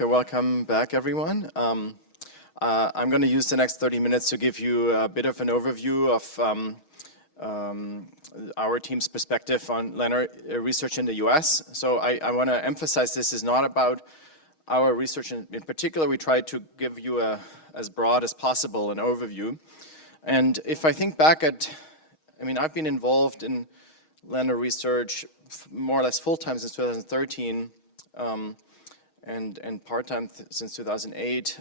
Okay, welcome back, everyone. I'm going to use the next 30 minutes to give you a bit of an overview of our team's perspective on LENR research in the US. So I want to emphasize this is not about our research in particular. We try to give you as broad as possible an overview. And if I think back I've been involved in LENR research more or less full-time since 2013 and part-time since 2008.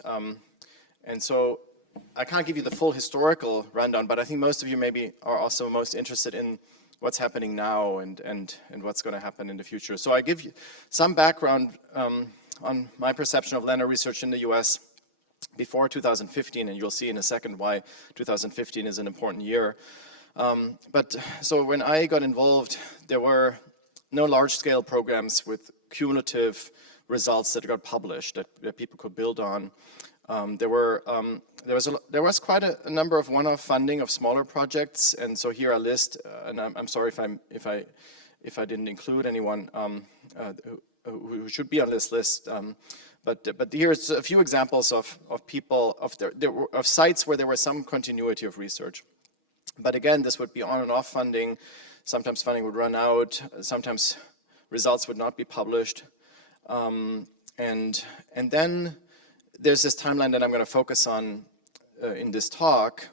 And so I can't give you the full historical rundown, but I think most of you maybe are also most interested in what's happening now and what's going to happen in the future. So I give you some background on my perception of LENR research in the US before 2015, and you'll see in a second why 2015 is an important year. So when I got involved, there were no large-scale programs with cumulative results that got published that people could build on. There was quite a number of one-off funding of smaller projects, and so here I list, and I'm sorry if I didn't include anyone who should be on this list. But here's a few examples of people of sites where there was some continuity of research. But again, this would be on and off funding. Sometimes funding would run out. Sometimes results would not be published. And then there's this timeline that I'm going to focus on in this talk.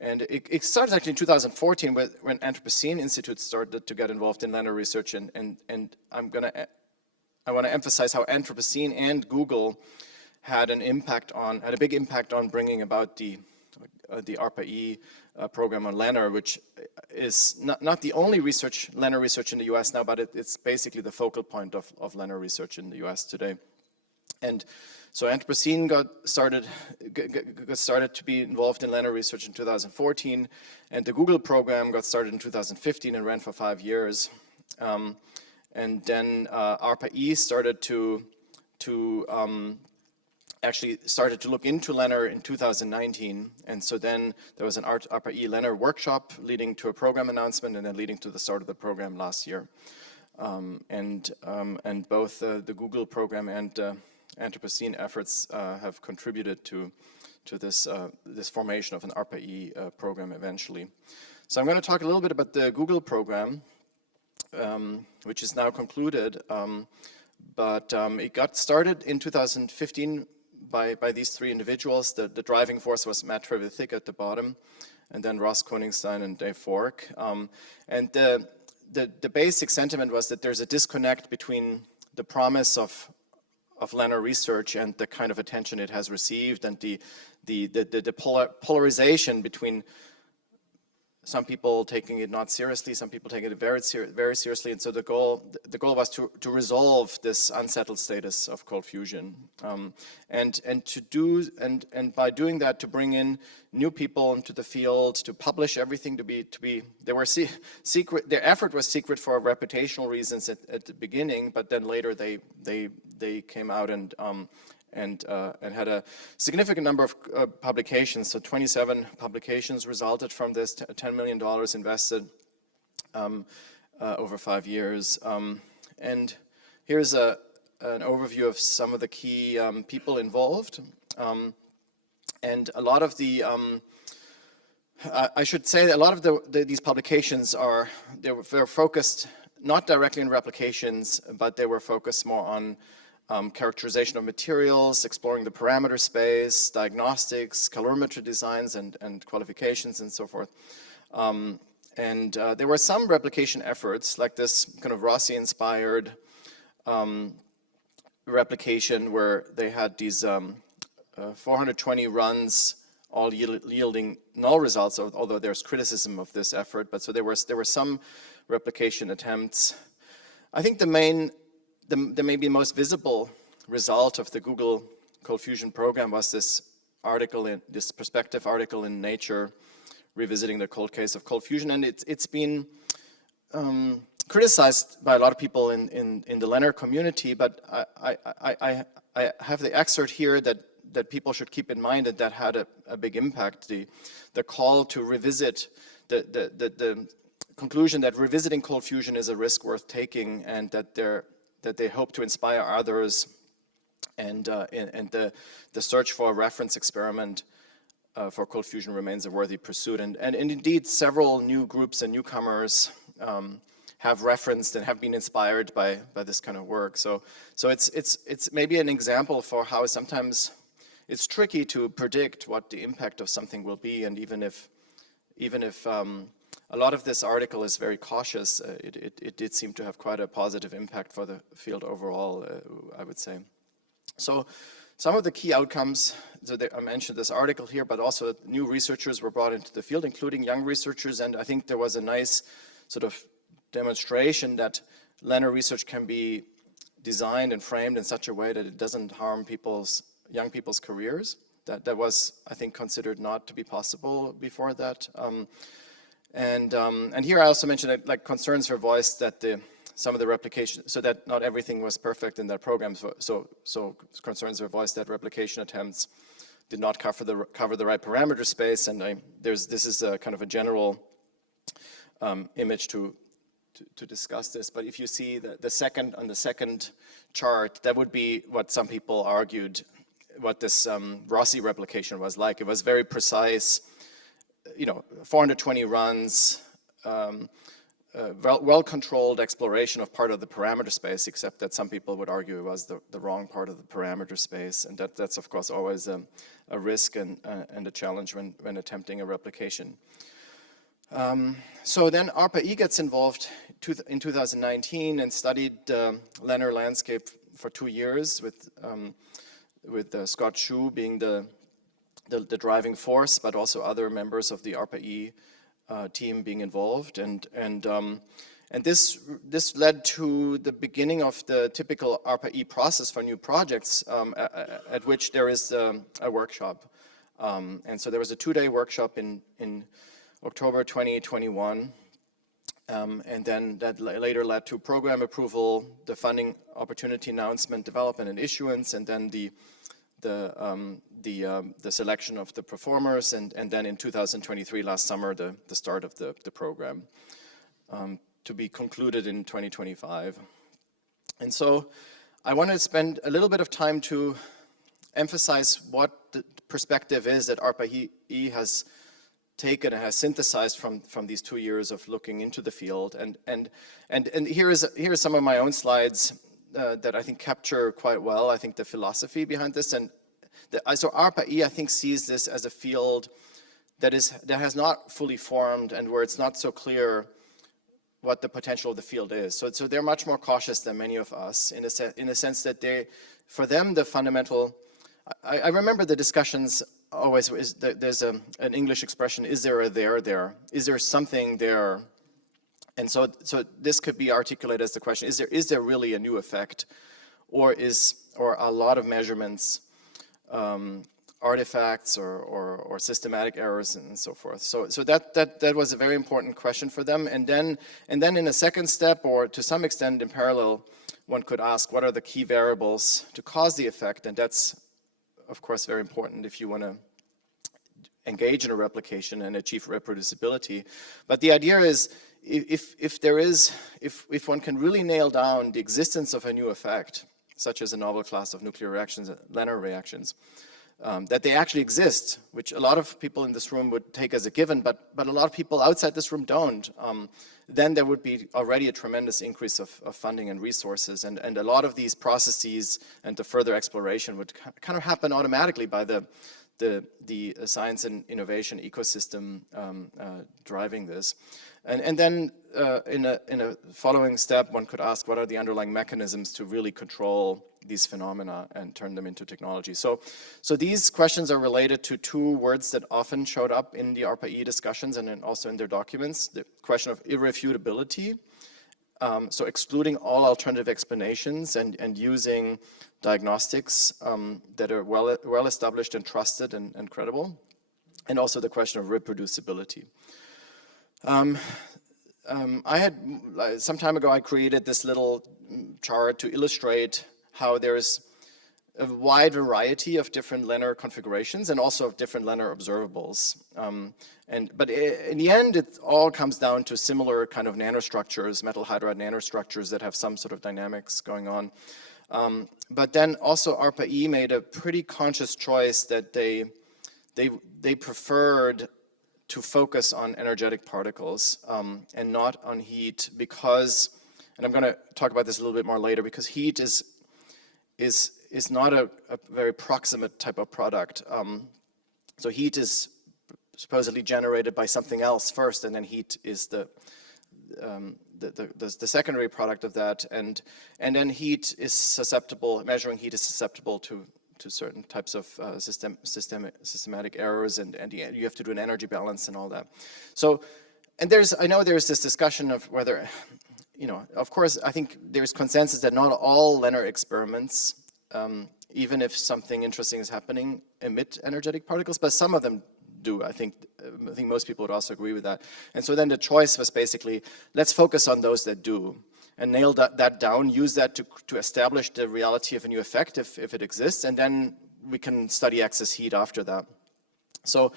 And it started actually in 2014 when Anthropocene Institute started to get involved in LENR research. And I want to emphasize how Anthropocene and Google had a big impact on bringing about the ARPA-E program on LENR, which is not the only LENR research in the US now, but it's basically the focal point of LENR research in the US today. And so Anthropocene got started to be involved in LENR research in 2014, and the Google program got started in 2015 and ran for 5 years. And then ARPA-E started to look into LENR in 2019, and so then there was an ARPA-E LENR workshop leading to a program announcement and then leading to the start of the program last year. And both the Google program and Anthropocene efforts have contributed to this formation of an ARPA-E program eventually. So I'm going to talk a little bit about the Google program, which is now concluded, but it got started in 2015 by these three individuals. The driving force was Matt Trevithick at the bottom, and then Ross Koningstein and Dave Fork. And the basic sentiment was that there's a disconnect between the promise of LENR research and the kind of attention it has received, and the polarization between some people taking it not seriously, some people taking it very seriously, and so the goal was to resolve this unsettled status of cold fusion, and by doing that, to bring in new people into the field, to publish everything, their effort was secret for reputational reasons at the beginning, but then later they came out and had a significant number of publications. So 27 publications resulted from this, $10 million invested over 5 years. And here's an overview of some of the key people involved. And a lot of I should say that a lot of these publications they're focused not directly on replications, but they were focused more on characterization of materials, exploring the parameter space, diagnostics, calorimetry designs and qualifications and so forth. There were some replication efforts, like this kind of Rossi-inspired replication where they had these 420 runs all yielding null results, although there's criticism of this effort. But so there were some replication attempts. I think the maybe most visible result of the Google Cold Fusion program was this perspective article in Nature, revisiting the cold case of cold fusion, and it's been criticized by a lot of people in the LENR community. But I have the excerpt here that people should keep in mind that had a big impact. The call to revisit the conclusion that revisiting cold fusion is a risk worth taking, and that they hope to inspire others And the search for a reference experiment for cold fusion remains a worthy pursuit. And indeed, several new groups and newcomers have referenced and have been inspired by this kind of work. So it's maybe an example for how sometimes it's tricky to predict what the impact of something will be. And even if a lot of this article is very cautious, it did seem to have quite a positive impact for the field overall, I would say. So some of the key outcomes, so I mentioned this article here, but also new researchers were brought into the field, including young researchers, and I think there was a nice sort of demonstration that LENR research can be designed and framed in such a way that it doesn't harm young people's careers. That was, I think, considered not to be possible before that. And here I also mentioned that like concerns were voiced that some of the replication, so that not everything was perfect in that program. So concerns were voiced that replication attempts did not cover the right parameter space. And this is a kind of a general image to discuss this. But if you see the second chart, that would be what some people argued what this Rossi replication was like. It was very precise, 420 runs, well-controlled exploration of part of the parameter space, except that some people would argue it was the wrong part of the parameter space, and that's of course always a risk and a challenge when attempting a replication. So then ARPA-E gets involved in 2019 and studied LENR landscape for 2 years with Scott Shu being the driving force, but also other members of the ARPA-E team being involved, and this led to the beginning of the typical ARPA-E process for new projects, at which there is a workshop, and so there was a 2-day workshop in October 2021, and then that later led to program approval, the funding opportunity announcement, development and issuance, and then the selection of the performers, and then in 2023, last summer, the start of the program, to be concluded in 2025. And so I want to spend a little bit of time to emphasize what the perspective is that ARPA-E has taken and has synthesized from these 2 years of looking into the field. And here are some of my own slides that I think capture quite well, I think, the philosophy behind this. And so ARPA-E, I think, sees this as a field that has not fully formed and where it's not so clear what the potential of the field is. So they're much more cautious than many of us in a sense that for them, the fundamental, I remember the discussions always, there's an English expression, is there a there there? Is there something there? And so this could be articulated as the question, is there really a new effect? Or a lot of measurements artifacts or systematic errors and so forth. So that was a very important question for them. And then in a second step, or to some extent in parallel, one could ask what are the key variables to cause the effect, and that's of course very important if you want to engage in a replication and achieve reproducibility. But the idea is if one can really nail down the existence of a new effect, such as a novel class of nuclear reactions, LENR reactions, that they actually exist, which a lot of people in this room would take as a given, but a lot of people outside this room don't, then there would be already a tremendous increase of funding and resources, and a lot of these processes and the further exploration would kind of happen automatically by the science and innovation ecosystem driving this. And then in a following step, one could ask what are the underlying mechanisms to really control these phenomena and turn them into technology. So these questions are related to two words that often showed up in the ARPA-E discussions and then also in their documents. The question of irrefutability, so excluding all alternative explanations and using diagnostics that are well established and trusted and credible, and also the question of reproducibility. Some time ago I created this little chart to illustrate how there's a wide variety of different LENR configurations and also of different LENR observables. But in the end, it all comes down to similar kind of nanostructures, metal hydride nanostructures that have some sort of dynamics going on. But then also ARPA-E made a pretty conscious choice that they preferred to focus on energetic particles and not on heat because, and I'm going to talk about this a little bit more later, because heat is not a very proximate type of product. So heat is supposedly generated by something else first, and then heat is the secondary product of that, and then heat is susceptible, measuring heat is susceptible to certain types of systematic errors, and you have to do an energy balance and all that. So, and I know there's this discussion of whether, of course, I think there's consensus that not all LENR experiments, even if something interesting is happening, emit energetic particles, but some of them do. I think most people would also agree with that. And so then the choice was basically, let's focus on those that do and nail that down, use that to establish the reality of a new effect if it exists, and then we can study excess heat after that. So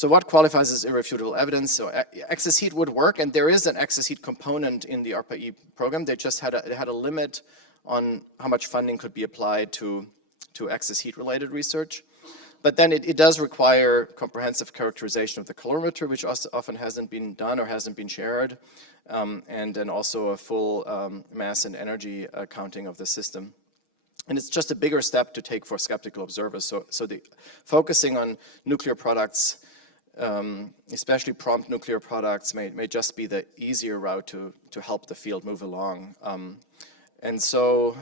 what qualifies as irrefutable evidence? So excess heat would work, and there is an excess heat component in the ARPA-E program. They just had a limit on how much funding could be applied to excess heat related research. But then it does require comprehensive characterization of the calorimeter, which often hasn't been done or hasn't been shared, and then also a full mass and energy accounting of the system. And it's just a bigger step to take for skeptical observers. So the focusing on nuclear products, especially prompt nuclear products, may just be the easier route to help the field move along. And so,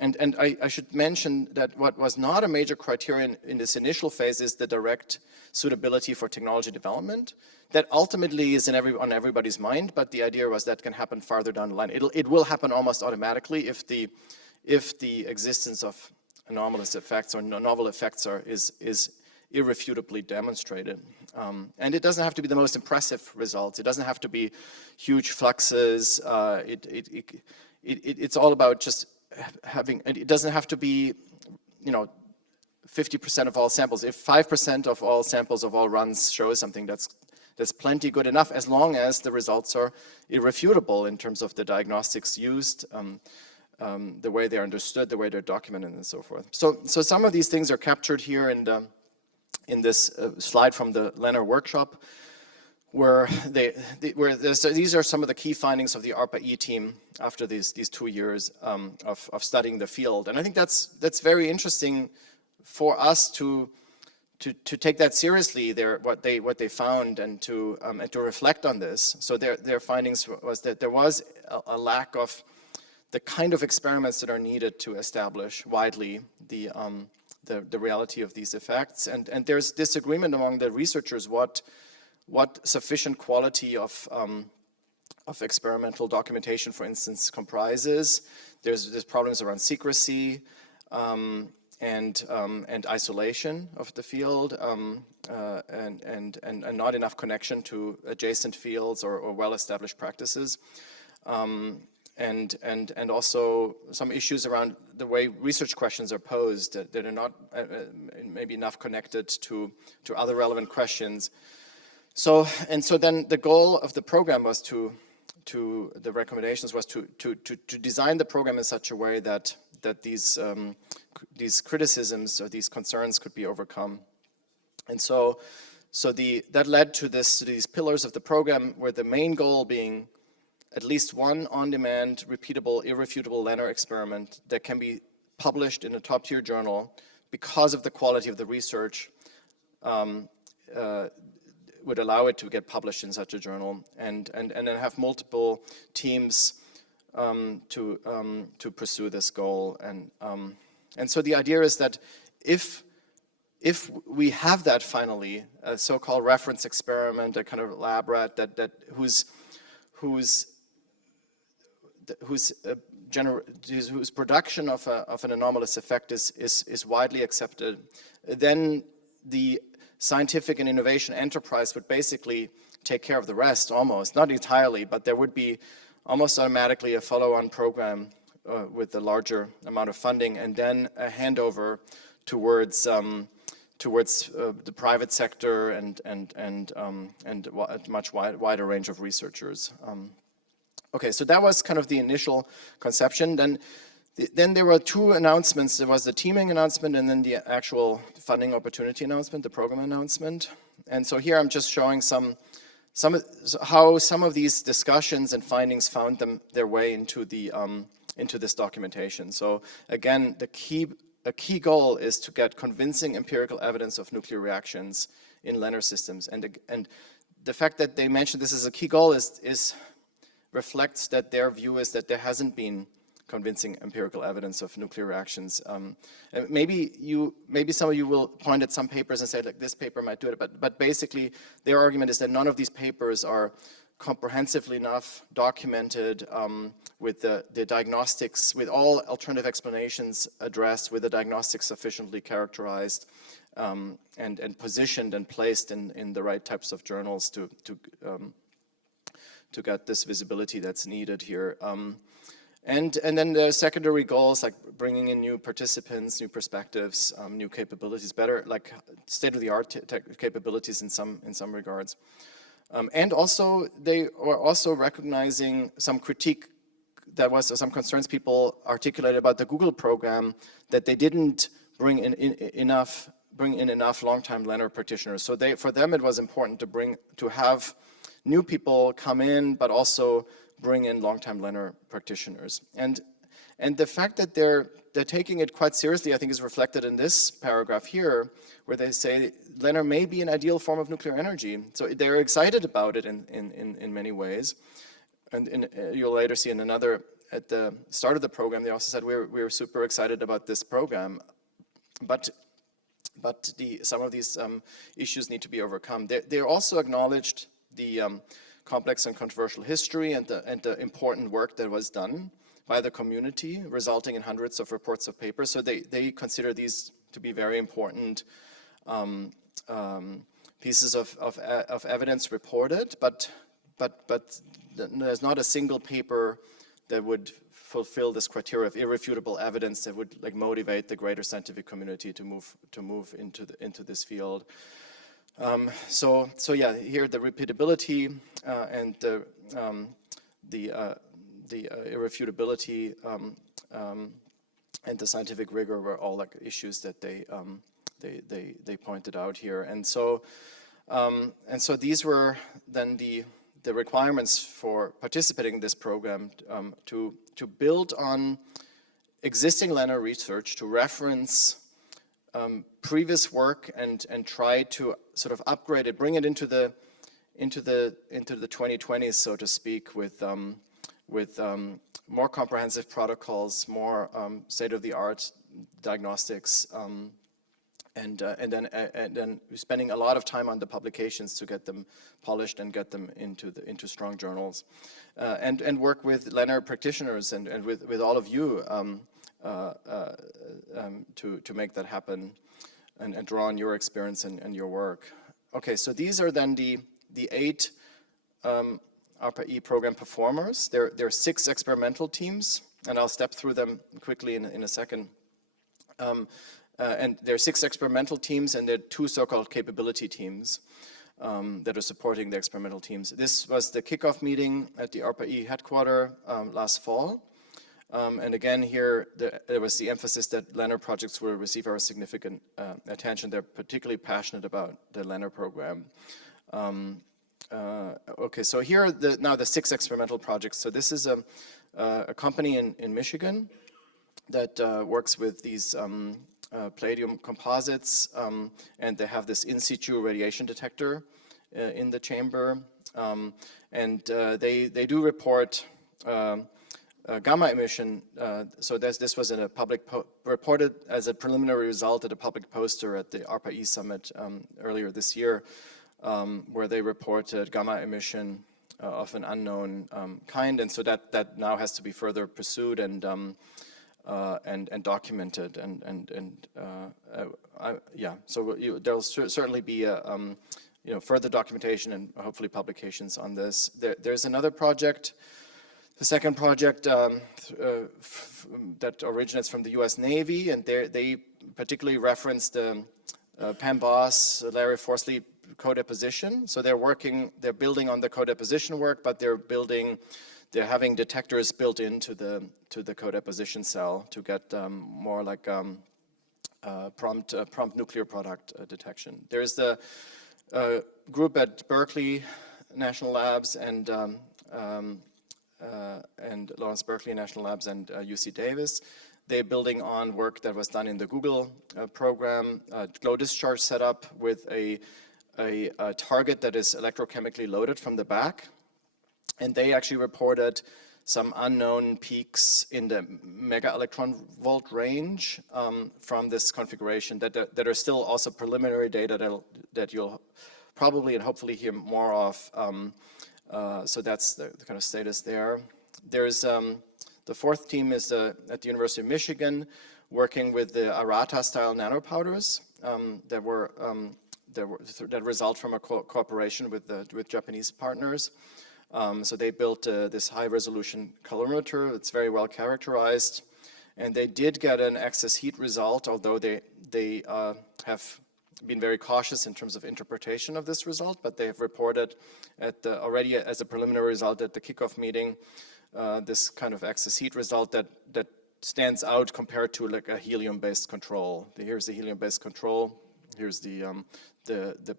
and I should mention that what was not a major criterion in this initial phase is the direct suitability for technology development. That ultimately is on everybody's mind, but the idea was that can happen farther down the line. It will happen almost automatically if the existence of anomalous effects or novel effects is irrefutably demonstrated. And it doesn't have to be the most impressive results. It doesn't have to be huge fluxes. It's all about just having, it doesn't have to be, 50% of all samples. If 5% of all samples of all runs show something, that's plenty good enough, as long as the results are irrefutable in terms of the diagnostics used, the way they're understood, the way they're documented, and so forth. So some of these things are captured here in this slide from the LENR workshop, where these are some of the key findings of the ARPA-E team after these 2 years of studying the field. And I think that's very interesting for us to take that seriously, what they found, and to reflect on this. So their findings was that there was a lack of the kind of experiments that are needed to establish widely the reality of these effects. And there's disagreement among the researchers what sufficient quality of experimental documentation, for instance, comprises. There's problems around secrecy and isolation of the field, and not enough connection to adjacent fields or well-established practices. And also some issues around the way research questions are posed that are not maybe enough connected to other relevant questions. So then the goal of the program was the recommendations was to design the program in such a way that these criticisms or these concerns could be overcome. And so that led to these pillars of the program, where the main goal being at least one on-demand, repeatable, irrefutable LENR experiment that can be published in a top-tier journal because of the quality of the research, would allow it to get published in such a journal, and then have multiple teams to pursue this goal. And so the idea is that if we have that finally, a so-called reference experiment, a kind of lab rat whose production of an anomalous effect is widely accepted, then the scientific and innovation enterprise would basically take care of the rest, almost, not entirely, but there would be almost automatically a follow-on program with a larger amount of funding, and then a handover towards the private sector and a much wider range of researchers. Okay, so that was kind of the initial conception. Then there were two announcements. There was the teaming announcement and then the actual funding opportunity announcement, the program announcement. And so here I'm just showing how some of these discussions and findings found their way into this documentation. So again, a key goal is to get convincing empirical evidence of nuclear reactions in LENR systems. And the fact that they mentioned this as a key goal reflects that their view is that there hasn't been convincing empirical evidence of nuclear reactions. Maybe some of you will point at some papers and say, like, this paper might do it, but basically their argument is that none of these papers are comprehensively enough documented with the diagnostics, with all alternative explanations addressed, with the diagnostics sufficiently characterized and positioned and placed in the right types of journals to get this visibility that's needed here. And then the secondary goals, like bringing in new participants, new perspectives, new capabilities, better, like state-of-the-art capabilities in some regards. And also, they were also recognizing some critique that was some concerns people articulated about the Google program, that they didn't bring in enough long-time LENR practitioners. So for them, it was important to have new people come in, but also bring in long-time LENR practitioners. And the fact that they're taking it quite seriously, I think, is reflected in this paragraph here, where they say LENR may be an ideal form of nuclear energy. So they're excited about it in many ways. And you'll later see at the start of the program, they also said we're super excited about this program, but some of these issues need to be overcome. They also acknowledged the complex and controversial history and the important work that was done by the community, resulting in hundreds of reports of papers. So they consider these to be very important pieces of evidence reported, but there's not a single paper that would fulfill this criteria of irrefutable evidence that would motivate the greater scientific community to move into this field. So yeah, here the repeatability and the irrefutability and the scientific rigor were all issues that they pointed out here, and so these were then the requirements for participating in this program, to build on existing LENR research, to reference previous work and try to sort of upgrade it, bring it into the 2020s, so to speak, with more comprehensive protocols, more state-of-the-art diagnostics, and then spending a lot of time on the publications to get them polished and get them into strong journals, and work with LENR practitioners and with all of you to make that happen and draw on your experience and your work. Okay, so these are then the 8 ARPA-E program performers. There are 6 experimental teams, and I'll step through them quickly in a second. And there are 6 experimental teams, and there are 2 so-called capability teams that are supporting the experimental teams. This was the kickoff meeting at the ARPA-E headquarters last fall. And again, here there was the emphasis that LENR projects will receive our significant attention. They're particularly passionate about the LENR program. Okay, so here are now the 6 experimental projects. So this is a company in Michigan that works with these palladium composites, and they have this in situ radiation detector in the chamber, and they do report gamma emission. So this was in a reported as a preliminary result at a public poster at the ARPA-E summit earlier this year, where they reported gamma emission of an unknown kind, and so that now has to be further pursued and documented, yeah. So there'll certainly be further documentation and hopefully publications on this. There's another project The second project that originates from the US Navy, and they particularly reference the PAM-BOSS, Larry Forsley co-deposition. So they're building on the co-deposition work, but they're having detectors built into the co-deposition cell to get more like prompt nuclear product detection. There's the group at Berkeley National Labs and Lawrence Berkeley National Labs and UC Davis. They're building on work that was done in the Google program, glow discharge setup with a target that is electrochemically loaded from the back. And they actually reported some unknown peaks in the mega electron volt range from this configuration that are still also preliminary data that you'll probably and hopefully hear more of. So that's the kind of status there. There's the fourth team is at the University of Michigan, working with the Arata-style nanopowders that result from a cooperation with Japanese partners. So they built this high-resolution calorimeter. It's very well characterized, and they did get an excess heat result, although they have been very cautious in terms of interpretation of this result. But they have reported already as a preliminary result at the kickoff meeting this kind of excess heat result that stands out compared to like a helium-based control. Here's the helium-based control. Here's the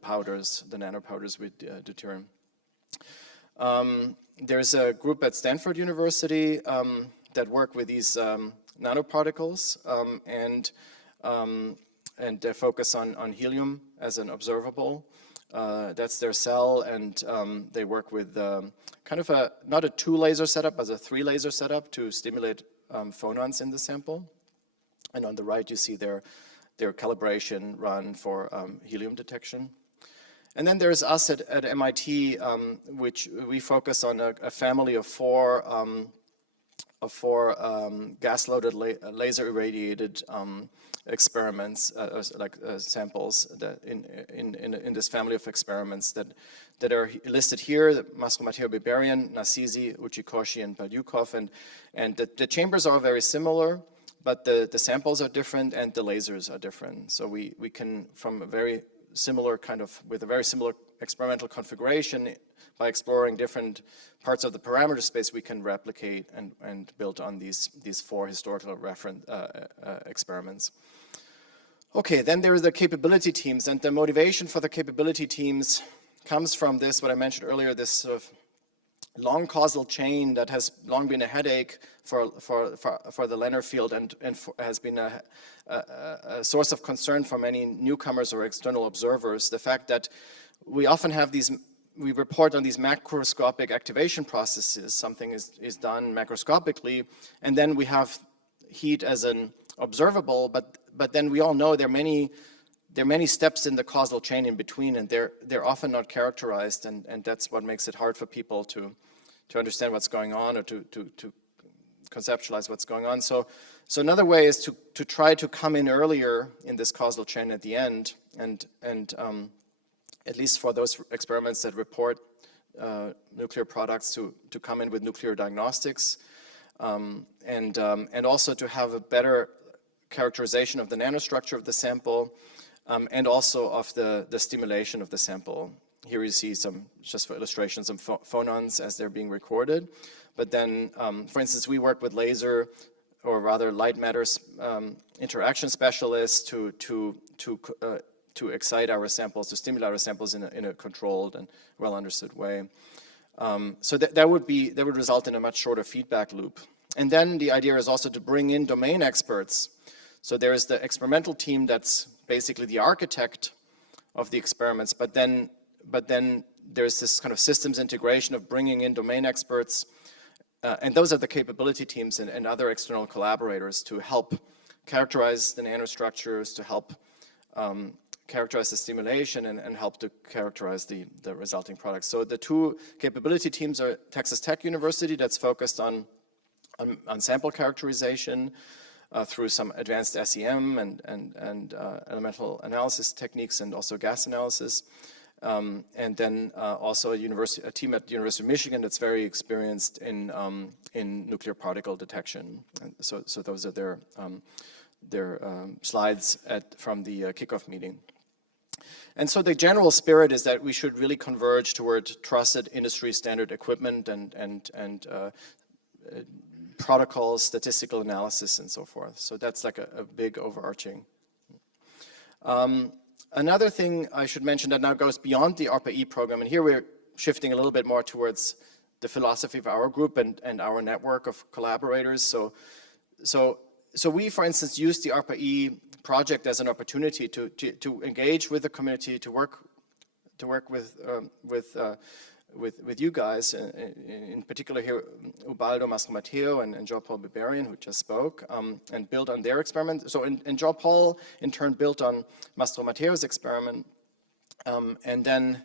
powders, the nanopowders with deuterium. There's a group at Stanford University that work with these nanoparticles and they focus on helium as an observable. That's their cell, and they work with kind of not a 2-laser setup, but a 3-laser setup to stimulate phonons in the sample. And on the right, you see their calibration run for helium detection. And then there's us at MIT, which we focus on a family of four gas-loaded laser irradiated experiments, samples that in this family of experiments that are listed here: Mastro Matteo Biberian, Nassisi, Uchikoshi, and Palyukov, and the chambers are very similar, but the samples are different and the lasers are different. So we can, from a very similar with a very similar experimental configuration, by exploring different parts of the parameter space, we can replicate and build on these four historical reference experiments. Okay, then there are the capability teams, and the motivation for the capability teams comes from this, what I mentioned earlier, this sort of long causal chain that has long been a headache for the LENR field and has been a source of concern for many newcomers or external observers. The fact that we often have we report on these macroscopic activation processes. Something is done macroscopically, and then we have heat as an observable, but then we all know there are many steps in the causal chain in between, and they're often not characterized, and that's what makes it hard for people to understand what's going on or to conceptualize what's going on. So another way is to try to come in earlier in this causal chain at the end, and at least for those experiments that report nuclear products, to come in with nuclear diagnostics, and also to have a better characterization of the nanostructure of the sample, and also of the stimulation of the sample. Here you see just for illustration, some phonons as they're being recorded. But then, for instance, we work with laser, or rather light matter interaction specialists to excite our samples, to stimulate our samples in a controlled and well understood way. So that would result in a much shorter feedback loop. And then the idea is also to bring in domain experts. So there's the experimental team that's basically the architect of the experiments, but then there's this kind of systems integration of bringing in domain experts, and those are the capability teams and other external collaborators to help characterize the nanostructures, to help characterize the stimulation, and help to characterize the resulting products. So the two capability teams are Texas Tech University, that's focused on sample characterization through some advanced SEM and elemental analysis techniques, and also gas analysis. And then also a team at the University of Michigan that's very experienced in nuclear particle detection. And so those are their slides from the kickoff meeting. And so the general spirit is that we should really converge toward trusted industry standard equipment and protocols, statistical analysis, and so forth. So that's like a big overarching. Another thing I should mention that now goes beyond the ARPA-E program, and here we're shifting a little bit more towards the philosophy of our group and our network of collaborators. So we, for instance, use the ARPA-E project as an opportunity to engage with the community, to work with you guys, in particular here, Ubaldo Mastromateo and Jean-Paul Biberian, who just spoke, and build on their experiment. So and Jean-Paul, in turn, built on Mastromateo's experiment, and then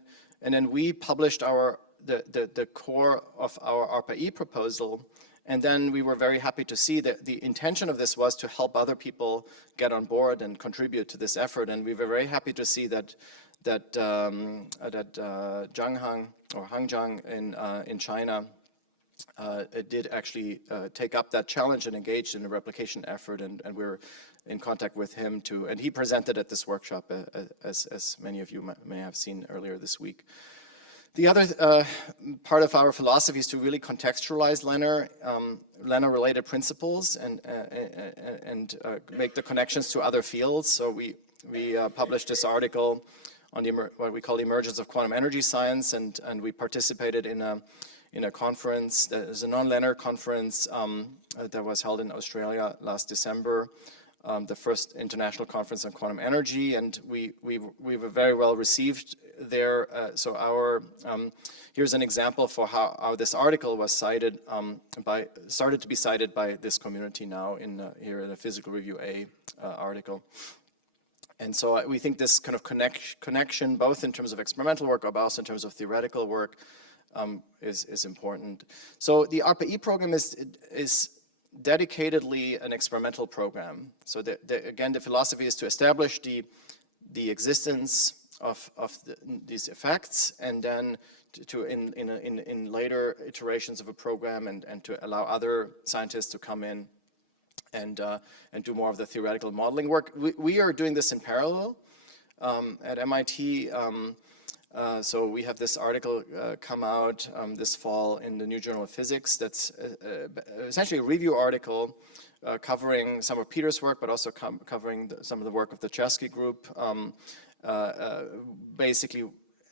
we published the core of our ARPA-E proposal. And then we were very happy to see that the intention of this was to help other people get on board and contribute to this effort. And we were very happy to see that Hangzhang in China did actually take up that challenge and engaged in a replication effort. And we're in contact with him too. And he presented at this workshop, as many of you may have seen earlier this week. The other part of our philosophy is to really contextualize LENR, LENR-related principles, and make the connections to other fields. So we published this article on what we call the emergence of quantum energy science, and we participated in a conference that is a non-LENR conference that was held in Australia last December. The first international conference on quantum energy, and we were very well received there. So here's an example for how this article was cited started to be cited by this community now here in a Physical Review A article. And so we think this kind of connection, both in terms of experimental work, but also in terms of theoretical work, is important. So the ARPA-E program is dedicatedly an experimental program. So again, the philosophy is to establish the existence of these effects, and then in later iterations of a program, and to allow other scientists to come in and do more of the theoretical modeling work. We are doing this in parallel at MIT. So we have this article come out this fall in the New Journal of Physics that's essentially a review article covering some of Peter's work, but also covering some of the work of the Chesky group, basically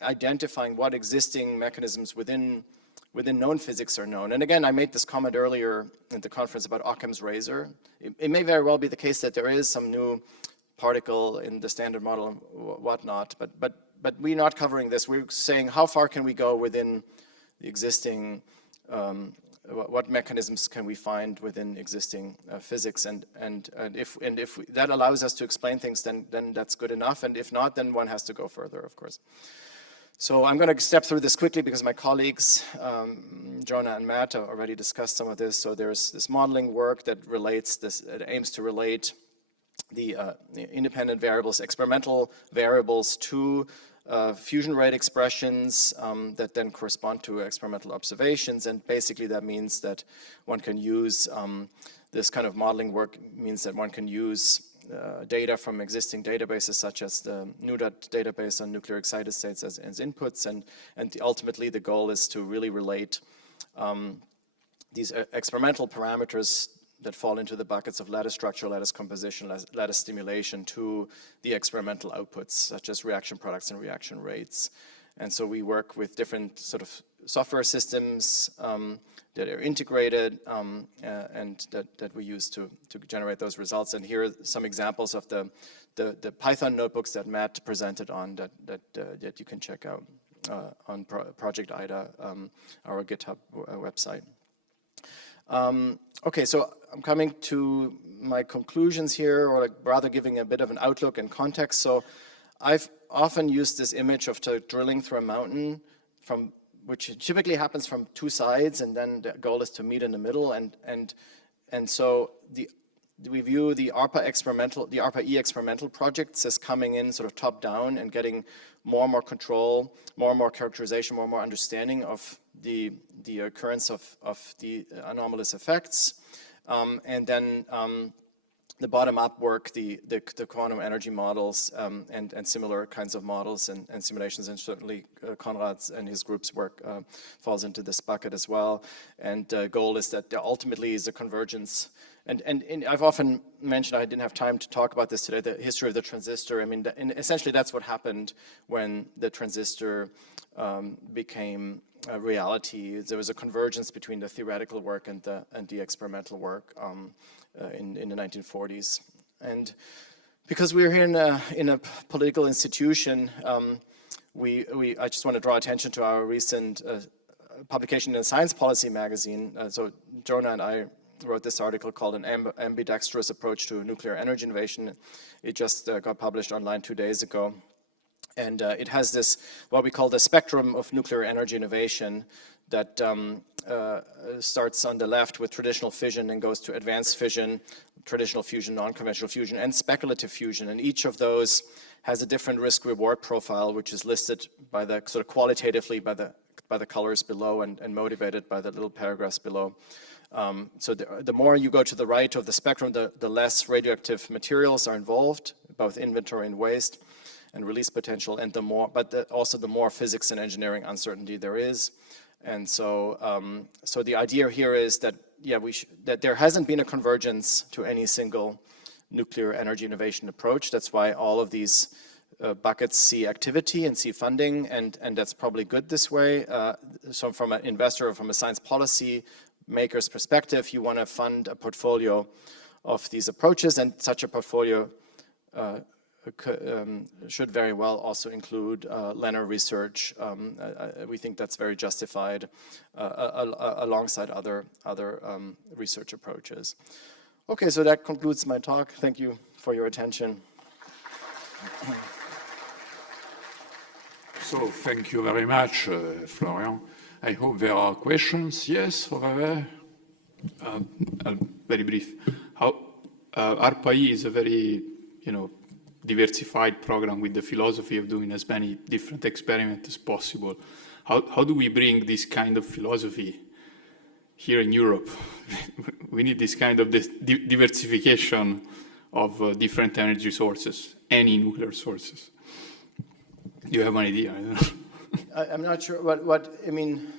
identifying what existing mechanisms within known physics are known. And again, I made this comment earlier at the conference about Occam's razor. It may very well be the case that there is some new particle in the standard model and whatnot, but we're not covering this. We're saying how far can we go within the existing, what mechanisms can we find within existing physics, and if that allows us to explain things, then that's good enough, and if not, then one has to go further, of course. So I'm going to step through this quickly because my colleagues, Jonah and Matt, have already discussed some of this. So there's this modeling work that aims to relate the independent variables, experimental variables, to fusion rate expressions that then correspond to experimental observations. And basically that means that one can use, this kind of modeling work means that one can use data from existing databases such as the NuDAT database on nuclear excited states as inputs, and ultimately the goal is to really relate these experimental parameters that fall into the buckets of lattice structure, lattice composition, lattice stimulation to the experimental outputs such as reaction products and reaction rates. And so we work with different sort of software systems that are integrated and that we use to generate those results. And here are some examples of the Python notebooks that Matt presented on that you can check out on Project IDA, our GitHub website. Okay, so I'm coming to my conclusions here, or rather giving a bit of an outlook and context. So I've often used this image of drilling through a mountain, which typically happens from two sides, and then the goal is to meet in the middle. And so we view the ARPA-E experimental projects as coming in sort of top down and getting more and more control, more and more characterization, more and more understanding of the occurrence of the anomalous effects. And then the bottom-up work, the quantum energy models and similar kinds of models and simulations, and certainly Konrad's and his group's work falls into this bucket as well. And the goal is that there ultimately is a convergence. And I've often mentioned, I didn't have time to talk about this today, the history of the transistor. I mean, and essentially that's what happened when the transistor became a reality. There was a convergence between the theoretical work and the experimental work in the 1940s. And because we're here in a political institution, I just want to draw attention to our recent publication in a Science Policy magazine. So Jonah and I wrote this article called An Ambidextrous Approach to Nuclear Energy Innovation. It just got published online 2 days ago. And it has this, what we call the spectrum of nuclear energy innovation that starts on the left with traditional fission and goes to advanced fission, traditional fusion, non-conventional fusion, and speculative fusion. And each of those has a different risk-reward profile, which is listed by the sort of qualitatively by the colors below and motivated by the little paragraphs below. So the more you go to the right of the spectrum, the less radioactive materials are involved, both inventory and waste, and release potential, and also the more physics and engineering uncertainty there is. And so, so the idea here is that that there hasn't been a convergence to any single nuclear energy innovation approach. That's why all of these buckets see activity and see funding, and that's probably good this way. So from an investor or from a science policy maker's perspective, you want to fund a portfolio of these approaches, and such a portfolio should very well also include LENR research. We think that's very justified alongside other research approaches. Okay, so that concludes my talk. Thank you for your attention. So thank you very much, Florian. I hope there are questions. Yes, Robert? Very brief. ARPA-E is a very, diversified program with the philosophy of doing as many different experiments as possible. How do we bring this kind of philosophy here in Europe? We need this kind of diversification of different energy sources, any nuclear sources. Do you have an idea? I don't know. I'm not sure what I mean.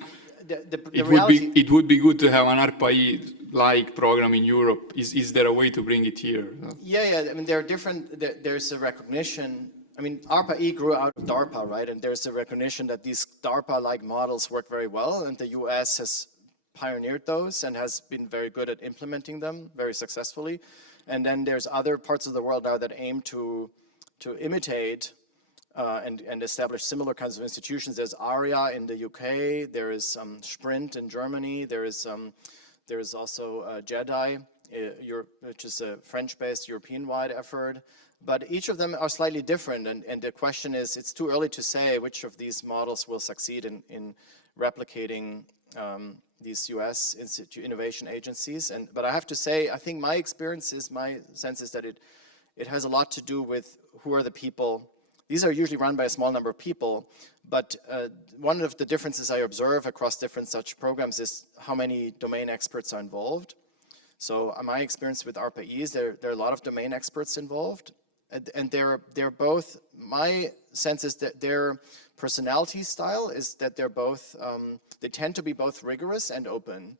It would be good to have an ARPA-E-like program in Europe. Is there a way to bring it here? Yeah. I mean, there are different. There's a recognition. I mean, ARPA-E grew out of DARPA, right? And there's a recognition that these DARPA-like models work very well, and the U.S. has pioneered those and has been very good at implementing them very successfully. And then there's other parts of the world now that aim to imitate. And establish similar kinds of institutions. There's ARIA in the UK. There is Sprint in Germany. There is also JEDI, which is a French-based European-wide effort. But each of them are slightly different. And the question is, it's too early to say which of these models will succeed in replicating these U.S. innovation agencies. But I have to say, I think my sense is that it has a lot to do with who are the people. These are usually run by a small number of people, but one of the differences I observe across different such programs is how many domain experts are involved. So my experience with ARPA-E is there are a lot of domain experts involved, and they're both, my sense is that their personality style is that they're both, they tend to be both rigorous and open.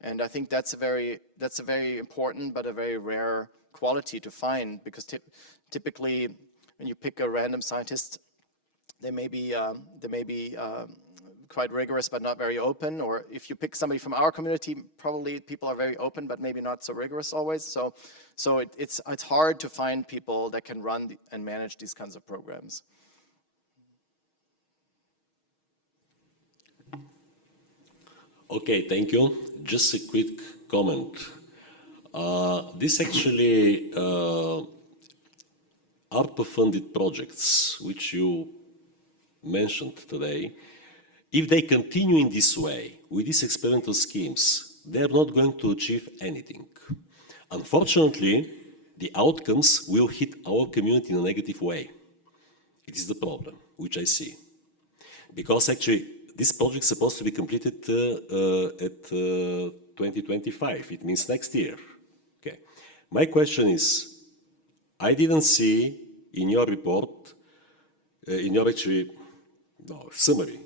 And I think that's a very important but a very rare quality to find, because typically, when you pick a random scientist, they may be quite rigorous but not very open. Or if you pick somebody from our community, probably people are very open but maybe not so rigorous always. So it's hard to find people that can run and manage these kinds of programs. Okay, thank you. Just a quick comment. This actually ARPA-funded projects, which you mentioned today, if they continue in this way, with these experimental schemes, they are not going to achieve anything. Unfortunately, the outcomes will hit our community in a negative way. It is the problem, which I see. Because actually, this project is supposed to be completed at 2025. It means next year. Okay. My question is, I didn't see in your report, in your actually, no, summary,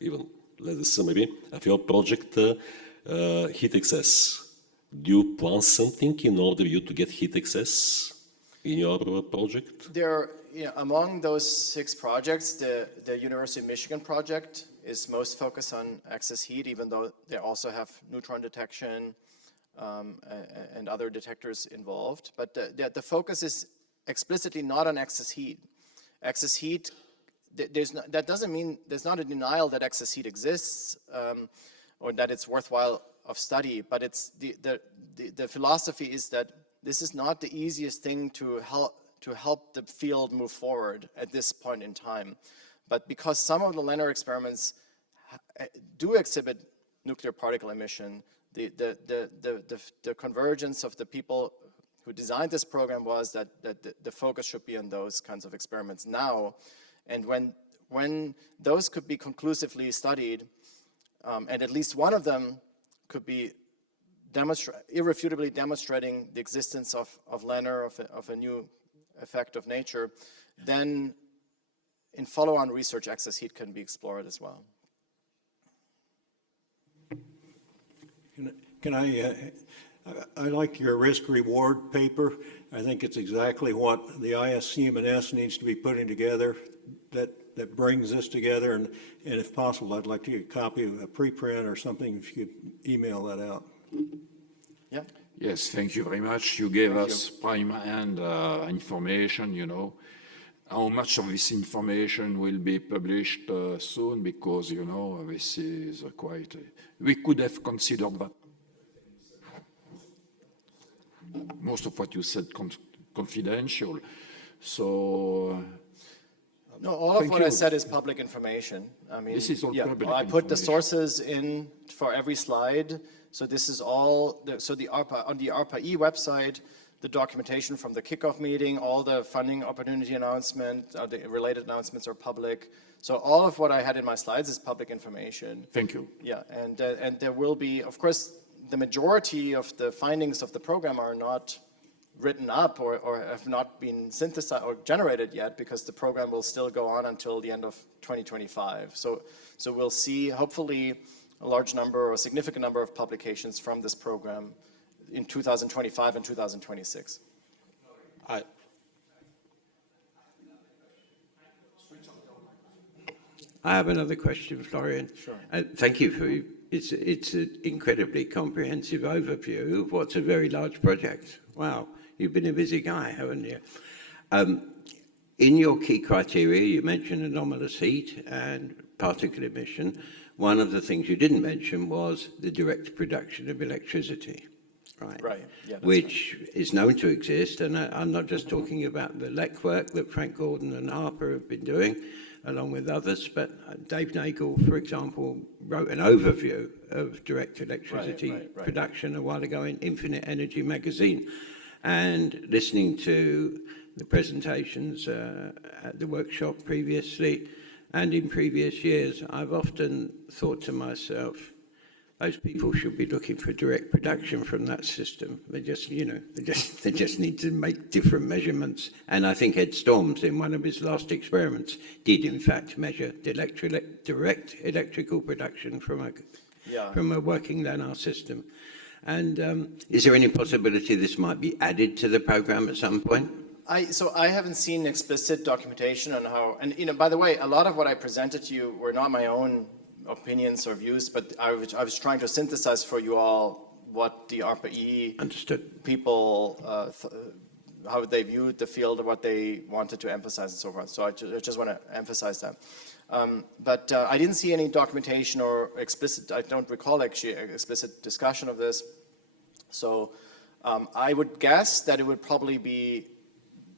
even less summary of your project heat excess. Do you plan something in order you to get heat excess in your project? There, among those 6 projects, the University of Michigan project is most focused on excess heat, even though they also have neutron detection and other detectors involved. But the focus is explicitly not on excess heat. Excess heat, that doesn't mean there's not a denial that excess heat exists or that it's worthwhile of study, but it's the philosophy is that this is not the easiest thing to help the field move forward at this point in time. But because some of the LENR experiments do exhibit nuclear particle emission, the convergence of the people who designed this program was that the focus should be on those kinds of experiments now. And when those could be conclusively studied, and at least one of them could be irrefutably demonstrating the existence of LENR, of a new effect of nature, then in follow-on research, excess heat can be explored as well. Can I like your risk-reward paper. I think it's exactly what the ISCM&S needs to be putting together that brings this together. And if possible, I'd like to get a copy of a preprint or something, if you could email that out. Yeah. Yes, thank you very much. You gave us prime-hand information, you know. How much of this information will be published soon? Because, you know, this is quite... we could have considered that. Most of what you said confidential. So... no, all of what I said is public information. I mean, this is all public I put the information. sources in for every slide. So this is all, so the on the ARPA-E website, the documentation from the kickoff meeting, all the funding opportunity announcement, the related announcements are public. So all of what I had in my slides is public information. Thank you. Yeah, and there will be, of course, the majority of the findings of the program are not written up or have not been synthesized or generated yet, because the program will still go on until the end of 2025. So we'll see, hopefully, a large number or a significant number of publications from this program in 2025 and 2026. I have another question, Florian. Sure. Thank you for it's an incredibly comprehensive overview of what's a very large project. Wow, you've been a busy guy, haven't you? In your key criteria, you mentioned anomalous heat and particle emission. One of the things you didn't mention was the direct production of electricity, right? Right, yeah, that's which is known to exist, and I'm not just talking about the LEC work that Frank Gordon and ARPA have been doing, along with others, but Dave Nagel, for example, wrote an overview of direct electricity production a while ago in Infinite Energy magazine. And listening to the presentations at the workshop previously and in previous years, I've often thought to myself, those people should be looking for direct production from that system. They just, you know, they just need to make different measurements. And I think Ed Storms, in one of his last experiments, did in fact measure the direct electrical production from a working LENR system. And is there any possibility this might be added to the program at some point? So I haven't seen explicit documentation on how, and you know, by the way, a lot of what I presented to you were not my own opinions or views, but I was trying to synthesize for you all what the ARPA-E people, how they viewed the field, what they wanted to emphasize and so forth. So I just want to emphasize that. But I didn't see any documentation or explicit, I don't recall actually explicit discussion of this. So I would guess that it would probably be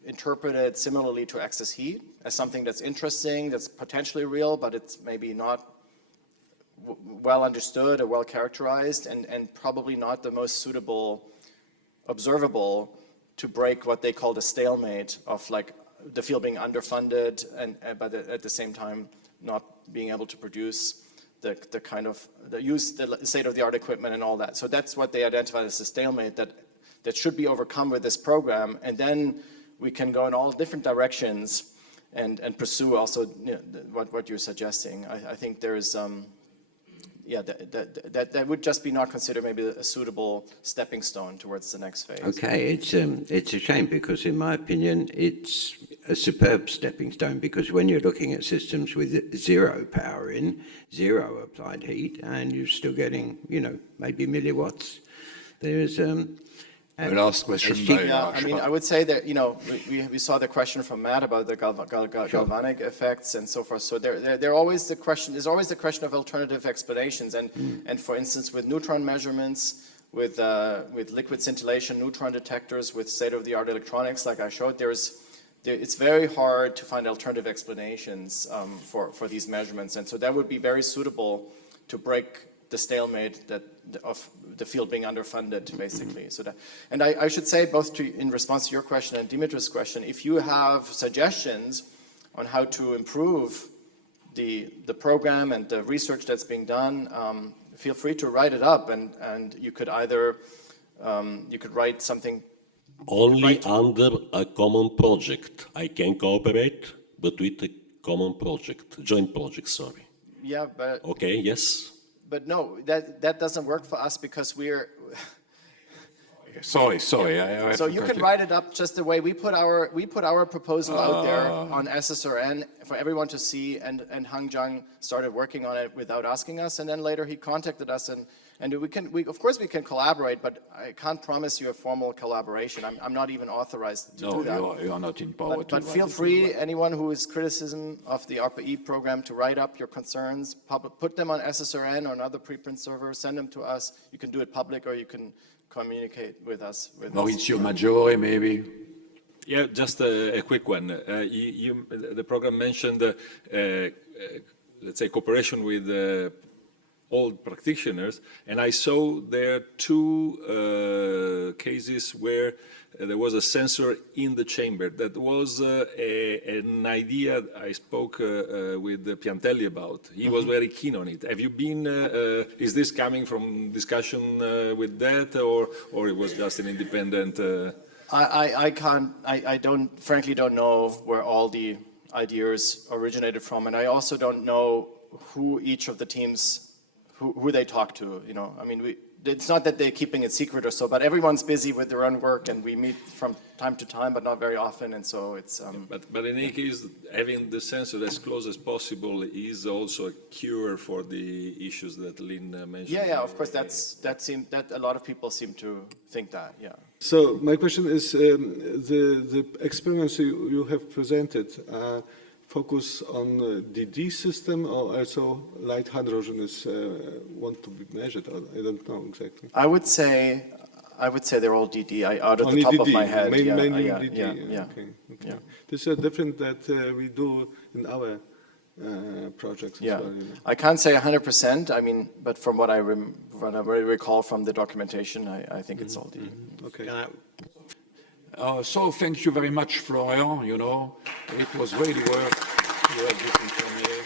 interpreted similarly to excess heat as something that's interesting, that's potentially real, but it's maybe not well understood or well characterized, and probably not the most suitable observable to break what they call the stalemate of like the field being underfunded but at the same time not being able to produce the state-of-the-art equipment and all that. So that's what they identified as the stalemate that should be overcome with this program, and then we can go in all different directions and pursue also what you're suggesting. I think there is that would just be not considered maybe a suitable stepping stone towards the next phase. Okay, it's a shame because in my opinion it's a superb stepping stone, because when you're looking at systems with zero power in, zero applied heat, and you're still getting, maybe milliwatts, there's The last question by I mean, I would say that, we saw the question from Matt about the galvanic effects and so forth. So there's always the question of alternative explanations. And for instance, with neutron measurements, with liquid scintillation, neutron detectors, with state-of-the-art electronics, like I showed, it's very hard to find alternative explanations for these measurements. And so that would be very suitable to break the stalemate of the field being underfunded, basically. So and I should say, both in response to your question and Dimitri's question, if you have suggestions on how to improve the program and the research that's being done, feel free to write it up, and you could either you could write something. Only under a common project I can cooperate, but with a common project, joint project, sorry. Yeah, but. Okay, yes? But no, that doesn't work for us because we're. Sorry. So you can write it up just the way we put our proposal out there on SSRN for everyone to see, and Hang Zhang started working on it without asking us, and then later he contacted us, and of course we can collaborate, but I can't promise you a formal collaboration. I'm not even authorized to do that. No, you are not in power. But feel free, anyone who is criticism of the ARPA-E program, to write up your concerns, put them on SSRN or another preprint server, send them to us. You can do it public, or you can communicate with us. Maurizio Maggiore, maybe. Yeah, just a quick one. The program mentioned, let's say, cooperation with old practitioners, and I saw there two cases where there was a sensor in the chamber. That was an idea I spoke with Piantelli about. He was very keen on it. Have you been, is this coming from discussion with that, or it was just an independent? I frankly don't know where all the ideas originated from, and I also don't know who each of the teams, who they talk to, I mean, it's not that they're keeping it secret or so, but everyone's busy with their own work, and we meet from time to time, but not very often, and so it's. But in any case, having the sensor as close as possible is also a cure for the issues that Lynn mentioned. Yeah, of course, that a lot of people seem to think that, yeah. So my question is, the experiments you have presented focus on DD system, or also light hydrogen is want to be measured? I don't know exactly. I would say they're all DD. Out of Only the top DD, of my head. mainly Yeah. DD. Okay. Yeah. This is different that we do in our projects as well. I can't say 100%. I mean, but from what I recall from the documentation, I think it's all DD. Okay. So thank you very much, Florian. It was really worth. You had this information.